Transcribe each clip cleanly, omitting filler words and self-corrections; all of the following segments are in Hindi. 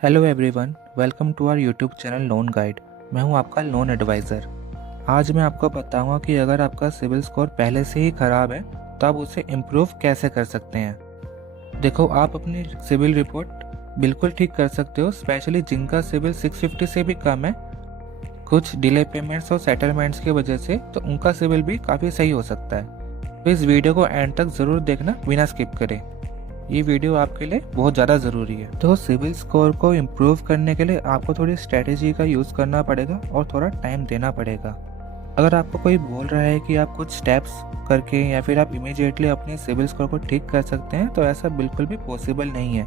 Hello everyone, welcome to our YouTube channel loan guide. मैं हूं आपका लोन एडवाइज़र। आज मैं आपको बताऊंगा कि अगर आपका सिविल स्कोर पहले से ही ख़राब है तो आप उसे इम्प्रूव कैसे कर सकते हैं। देखो, आप अपनी सिविल रिपोर्ट बिल्कुल ठीक कर सकते हो, स्पेशली जिनका सिविल 650 से भी कम है। कुछ डिले पेमेंट्स और सेटलमेंट्स की वजह से तो उनका सिविल भी काफ़ी सही हो सकता है। तो इस वीडियो को एंड तक ज़रूर देखना बिना स्किप करें। ये वीडियो आपके लिए बहुत ज़्यादा ज़रूरी है। तो सिविल स्कोर को इम्प्रूव करने के लिए आपको थोड़ी स्ट्रेटेजी का यूज़ करना पड़ेगा और थोड़ा टाइम देना पड़ेगा। अगर आपको कोई बोल रहा है कि आप कुछ स्टेप्स करके या फिर आप इमीडिएटली अपने सिविल स्कोर को ठीक कर सकते हैं, तो ऐसा बिल्कुल भी पॉसिबल नहीं है।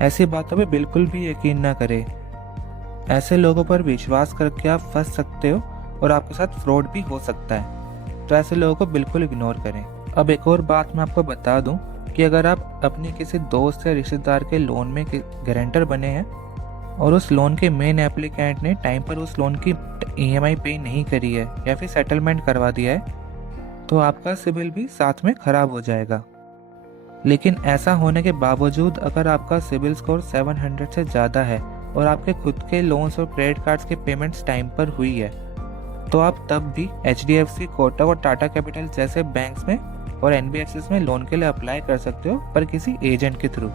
ऐसी बातों पे बिल्कुल भी यकीन ना करें। ऐसे लोगों पर विश्वास करके आप फंस सकते हो और आपके साथ फ्रॉड भी हो सकता है। तो ऐसे लोगों को बिल्कुल इग्नोर करें। अब एक और बात मैं आपको बता दूं कि अगर आप अपने किसी दोस्त या रिश्तेदार के लोन में गारंटर बने हैं और उस लोन के मेन एप्लीकेंट ने टाइम पर उस लोन की ईएमआई पे नहीं करी है या फिर सेटलमेंट करवा दिया है, तो आपका सिविल भी साथ में ख़राब हो जाएगा। लेकिन ऐसा होने के बावजूद अगर आपका सिविल स्कोर 700 से ज़्यादा है और आपके खुद के लोन्स और क्रेडिट कार्ड्स के पेमेंट्स टाइम पर हुई है, तो आप तब भी HDFC, कोटक और टाटा कैपिटल जैसे बैंक्स में और NBFCs में लोन के लिए अप्लाई कर सकते हो, पर किसी एजेंट के थ्रू।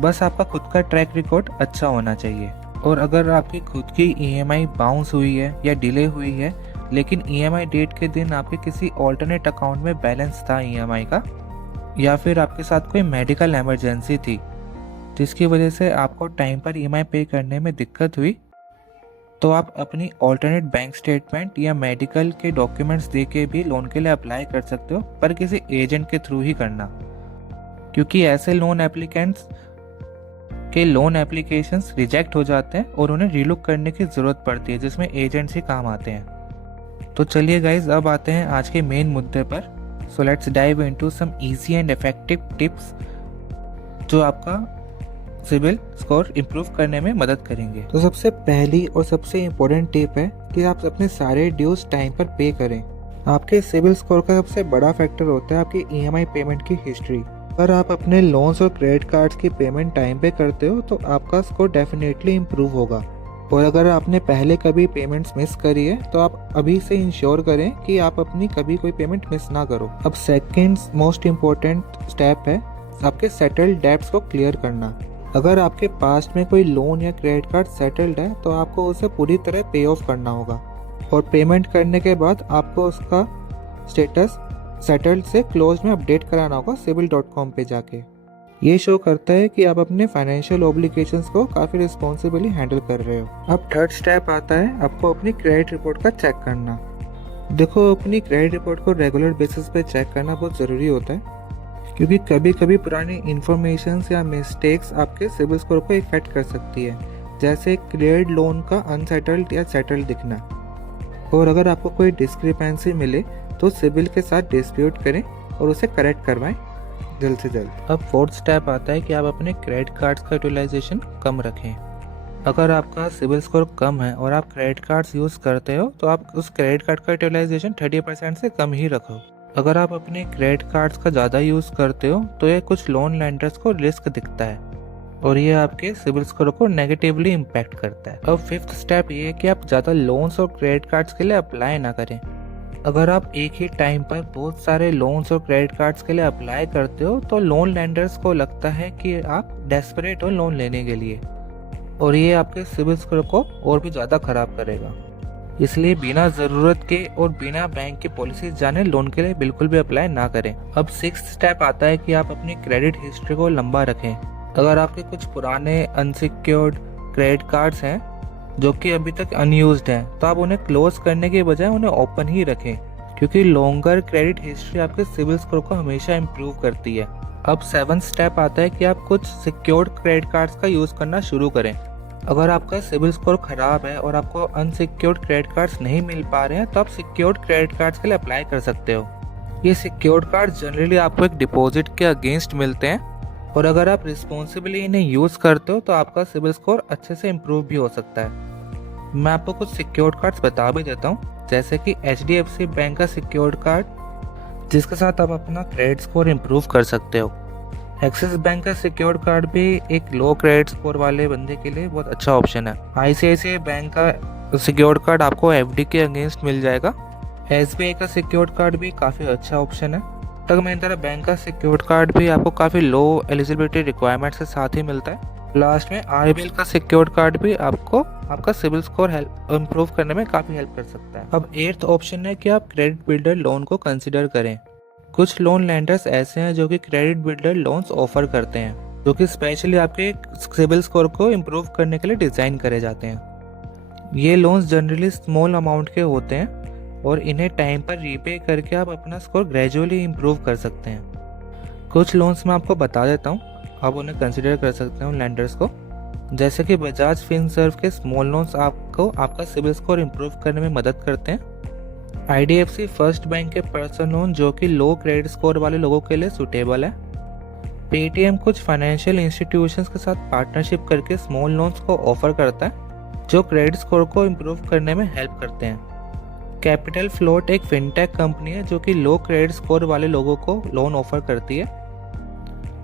बस आपका खुद का ट्रैक रिकॉर्ड अच्छा होना चाहिए। और अगर आपकी खुद की EMI बाउंस हुई है या डिले हुई है, लेकिन EMI डेट के दिन आपके किसी ऑल्टरनेट अकाउंट में बैलेंस था EMI का, या फिर आपके साथ कोई मेडिकल इमरजेंसी थी जिसकी वजह से आपको टाइम पर EMI पे करने में दिक्कत हुई, तो आप अपनी ऑल्टरनेट बैंक स्टेटमेंट या मेडिकल के डॉक्यूमेंट्स दे के भी लोन के लिए अप्लाई कर सकते हो, पर किसी एजेंट के थ्रू ही करना। क्योंकि ऐसे लोन एप्लीकेंट्स के लोन एप्लीकेशंस रिजेक्ट हो जाते हैं और उन्हें रीलुक करने की ज़रूरत पड़ती है, जिसमें एजेंट्स ही काम आते हैं। तो चलिए गाइज, अब आते हैं आज के मेन मुद्दे पर। So let's dive into some easy and effective tips जो आपका सिविल स्कोर इम्प्रूव करने में मदद करेंगे। तो सबसे पहली और सबसे इम्पोर्टेंट टिप है कि आप अपने सारे ड्यूज टाइम पर पे करें। आपके सिविल स्कोर का सबसे बड़ा फैक्टर होता है आपकी EMI पेमेंट की हिस्ट्री। अगर आप अपने लोन्स और क्रेडिट कार्ड्स की पेमेंट टाइम पे करते हो तो आपका स्कोर डेफिनेटली इम्प्रूव होगा। और अगर आपने पहले कभी पेमेंट्स मिस करी है तो आप अभी से इंश्योर करें कि आप अपनी कभी कोई पेमेंट मिस ना करो। अब सेकेंड मोस्ट इम्पोर्टेंट स्टेप है आपके सेटल्ड डेब्ट्स को क्लियर करना। अगर आपके पास्ट में कोई लोन या क्रेडिट कार्ड सेटल्ड है तो आपको उसे पूरी तरह पे ऑफ करना होगा, और पेमेंट करने के बाद आपको उसका स्टेटस सेटल्ड से क्लोज में अपडेट कराना होगा civil.com पे जाके। ये शो करता है कि आप अपने फाइनेंशियल ऑब्लिगेशंस को काफ़ी रिस्पॉन्सिबली हैंडल कर रहे हो। अब थर्ड स्टेप आता है आपको अपनी क्रेडिट रिपोर्ट का चेक करना। देखो, अपनी क्रेडिट रिपोर्ट को रेगुलर बेसिस पे चेक करना बहुत ज़रूरी होता है, क्योंकि कभी कभी पुरानी इन्फॉर्मेशन या मिस्टेक्स आपके सिविल स्कोर को इफेक्ट कर सकती है, जैसे क्लियर्ड लोन का अनसेटल्ड या सेटल्ड दिखना। और अगर आपको कोई डिस्क्रिपेंसी मिले तो सिविल के साथ डिस्प्यूट करें और उसे करेक्ट करवाएं जल्द से जल्द। अब फोर्थ स्टेप आता है कि आप अपने क्रेडिट कार्ड्स का यूटिलाइजेशन कम रखें। अगर आपका सिविल स्कोर कम है और आप क्रेडिट कार्ड्स यूज़ करते हो तो आप उस क्रेडिट कार्ड का यूटिलाइजेशन 30% से कम ही रखो। अगर आप अपने क्रेडिट कार्ड्स का ज़्यादा यूज़ करते हो तो ये कुछ लोन लेंडर्स को रिस्क दिखता है और ये आपके सिविल स्कोर को नेगेटिवली इम्पैक्ट करता है। अब फिफ्थ स्टेप ये है कि आप ज़्यादा लोन्स और क्रेडिट कार्ड्स के लिए अप्लाई ना करें। अगर आप एक ही टाइम पर बहुत सारे लोन्स और क्रेडिट कार्ड्स के लिए अप्लाई करते हो तो लोन लेंडर्स को लगता है कि आप डेस्परेट हो लोन लेने के लिए, और ये आपके सिविल स्कोर को और भी ज़्यादा ख़राब करेगा। इसलिए बिना ज़रूरत के और बिना बैंक की पॉलिसी जाने लोन के लिए बिल्कुल भी अप्लाई ना करें। अब सिक्स्थ स्टेप आता है कि आप अपनी क्रेडिट हिस्ट्री को लंबा रखें। अगर आपके कुछ पुराने अनसिक्योर्ड क्रेडिट कार्ड्स हैं जो कि अभी तक अनयूज्ड हैं, तो आप उन्हें क्लोज करने के बजाय उन्हें ओपन ही रखें, क्योंकि लॉन्गर क्रेडिट हिस्ट्री आपके सिविल स्कोर को हमेशा इम्प्रूव करती है। अब सेवंथ स्टेप आता है कि आप कुछ सिक्योर्ड क्रेडिट कार्ड्स का यूज़ करना शुरू करें। अगर आपका सिविल स्कोर खराब है और आपको अनसिक्योर्ड क्रेडिट कार्ड्स नहीं मिल पा रहे हैं तो आप सिक्योर्ड क्रेडिट कार्ड्स के लिए अप्लाई कर सकते हो। ये सिक्योर्ड कार्ड्स जनरली आपको एक डिपॉजिट के अगेंस्ट मिलते हैं, और अगर आप रिस्पॉन्सिबली इन्हें यूज़ करते हो तो आपका सिविल स्कोर अच्छे से इम्प्रूव भी हो सकता है। मैं आपको कुछ सिक्योर्ड कार्ड्स बता भी देता हूँ, जैसे कि HDFC बैंक का सिक्योर्ड कार्ड जिसके साथ आप अपना क्रेडिट स्कोर इम्प्रूव कर सकते हो। एक्सिस बैंक का सिक्योर्ड कार्ड भी एक लो क्रेडिट स्कोर वाले बंदे के लिए बहुत अच्छा ऑप्शन है। ICICI बैंक का सिक्योर्ड कार्ड आपको FD के अगेंस्ट मिल जाएगा। SBI का सिक्योर्ड कार्ड भी काफ़ी अच्छा ऑप्शन है। तक महिंद्रा बैंक का सिक्योर्ड कार्ड भी आपको काफ़ी लो एलिजिबिलिटी रिक्वायरमेंट्स के साथ ही मिलता है। लास्ट में RBL का सिक्योर्ड कार्ड भी आपको आपका सिविल स्कोर इम्प्रूव करने में काफ़ी हेल्प कर सकता है। अब 8th ऑप्शन है कि आप क्रेडिट बिल्डर लोन को कंसिडर करें। कुछ लोन लैंडर्स ऐसे हैं जो कि क्रेडिट बिल्डर लोन्स ऑफर करते हैं, जो कि स्पेशली आपके सिविल स्कोर को इम्प्रूव करने के लिए डिज़ाइन करे जाते हैं। ये लोन्स जनरली स्मॉल अमाउंट के होते हैं और इन्हें टाइम पर रीपे करके आप अपना स्कोर ग्रेजुअली इम्प्रूव कर सकते हैं। कुछ लोन्स मैं आपको बता देता हूँ, आप उन्हें कंसिडर कर सकते हैं उन लैंडर्स को। जैसे कि बजाज फिनसर्व के स्मॉल लोन्स आपको आपका सिविल स्कोर इम्प्रूव करने में मदद करते हैं। IDFC फर्स्ट बैंक के पर्सनल लोन जो कि लो क्रेडिट स्कोर वाले लोगों के लिए सूटेबल है। पेटीएम कुछ फाइनेंशियल इंस्टीट्यूशंस के साथ पार्टनरशिप करके स्मॉल लोन्स को ऑफर करता है जो क्रेडिट स्कोर को इम्प्रूव करने में हेल्प करते हैं। कैपिटल फ्लोट एक फिनटेक कंपनी है जो कि लो क्रेडिट स्कोर वाले लोगों को लोन ऑफर करती है।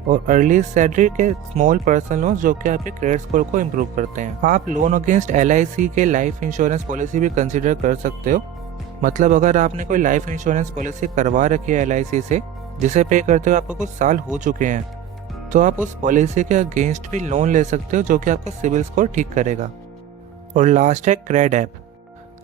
और अर्ली सैलरी के स्मॉल पर्सनल लोन जो कि आपके क्रेडिट स्कोर को इम्प्रूव करते हैं। आप लोन अगेंस्ट LIC के लाइफ इंश्योरेंस पॉलिसी भी कंसिडर कर सकते हो। मतलब अगर आपने कोई लाइफ इंश्योरेंस पॉलिसी करवा रखी है LIC से, जिसे पे करते हुए आपको कुछ साल हो चुके हैं, तो आप उस पॉलिसी के अगेंस्ट भी लोन ले सकते हो जो कि आपका सिविल स्कोर ठीक करेगा। और लास्ट है क्रेड ऐप,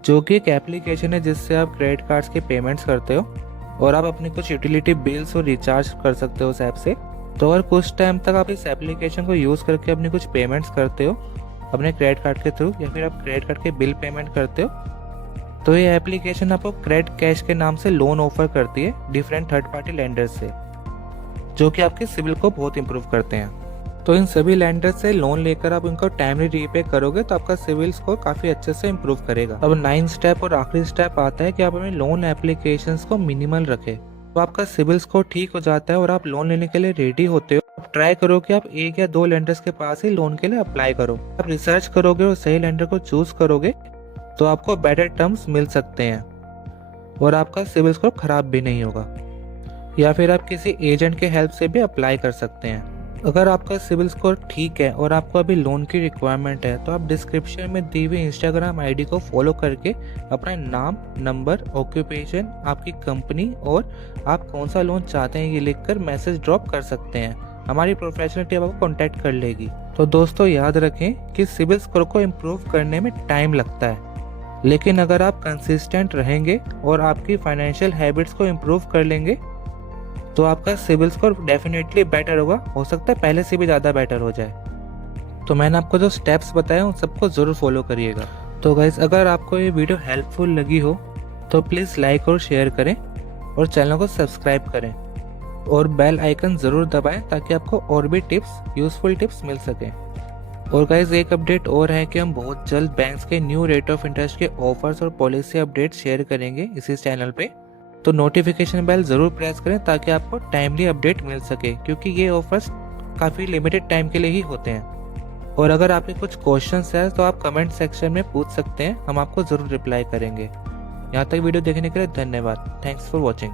जो कि एक एप्लीकेशन है जिससे आप क्रेडिट कार्ड्स के पेमेंट्स करते हो और आप अपनी कुछ यूटिलिटी बिल्स और रिचार्ज कर सकते हो उस ऐप से। तो अगर कुछ टाइम तक आप इस एप्लीकेशन को यूज़ करके अपनी कुछ पेमेंट्स करते हो अपने क्रेडिट कार्ड के थ्रू, या फिर आप क्रेडिट कार्ड के बिल पेमेंट करते हो, तो ये एप्लीकेशन आपको क्रेडिट कैश के नाम से लोन ऑफर करती है डिफरेंट थर्ड पार्टी लैंडर्स से, जो कि आपके सिविल को बहुत इंप्रूव करते हैं। तो इन सभी लैंडर्स से लोन लेकर आप इनको टाइमली रीपे करोगे तो आपका सिविल स्कोर काफ़ी अच्छे से इंप्रूव करेगा। अब 9th स्टेप और आखिरी स्टेप आता है कि आप अपने लोन एप्लीकेशंस को मिनिमल रखें, तो आपका सिविल स्कोर ठीक हो जाता है और आप लोन लेने के लिए रेडी होते हो। आप ट्राई करो कि आप 1 या 2 लैंडर्स के पास ही लोन के लिए अप्लाई करो। आप रिसर्च करोगे और सही लैंडर को चूज करोगे तो आपको बेटर टर्म्स मिल सकते हैं और आपका सिविल स्कोर खराब भी नहीं होगा। या फिर आप किसी एजेंट के हेल्प से भी अप्लाई कर सकते हैं। अगर आपका सिविल स्कोर ठीक है और आपको अभी लोन की रिक्वायरमेंट है तो आप डिस्क्रिप्शन में दी हुई इंस्टाग्राम ID को फॉलो करके अपना नाम, नंबर, ऑक्यूपेशन, आपकी कंपनी और आप कौन सा लोन चाहते हैं ये लिखकर मैसेज ड्रॉप कर सकते हैं। हमारी प्रोफेशनल टीम आपको कॉन्टैक्ट कर लेगी। तो दोस्तों याद रखें कि सिविल स्कोर को इम्प्रूव करने में टाइम लगता है, लेकिन अगर आप कंसिस्टेंट रहेंगे और आपकी फाइनेंशियल हैबिट्स को इम्प्रूव कर लेंगे तो आपका सिविल स्कोर डेफिनेटली बेटर होगा। हो सकता है पहले से भी ज़्यादा बेटर हो जाए। तो मैंने आपको जो स्टेप्स बताए उन सबको ज़रूर फॉलो करिएगा। तो गाइस, अगर आपको ये वीडियो हेल्पफुल लगी हो तो प्लीज़ लाइक और शेयर करें और चैनल को सब्सक्राइब करें और बेल आइकन ज़रूर दबाएं ताकि आपको और भी यूज़फुल टिप्स मिल सकें। और गाइस, एक अपडेट और है कि हम बहुत जल्द बैंक्स के न्यू रेट ऑफ इंटरेस्ट के ऑफर्स और पॉलिसी अपडेट शेयर करेंगे इसी चैनल पे। तो नोटिफिकेशन बेल ज़रूर प्रेस करें ताकि आपको टाइमली अपडेट मिल सके, क्योंकि ये ऑफर्स काफ़ी लिमिटेड टाइम के लिए ही होते हैं। और अगर आपके कुछ क्वेश्चंस हैं तो आप कमेंट सेक्शन में पूछ सकते हैं, हम आपको ज़रूर रिप्लाई करेंगे। यहाँ तक वीडियो देखने के लिए धन्यवाद। Thanks for watching.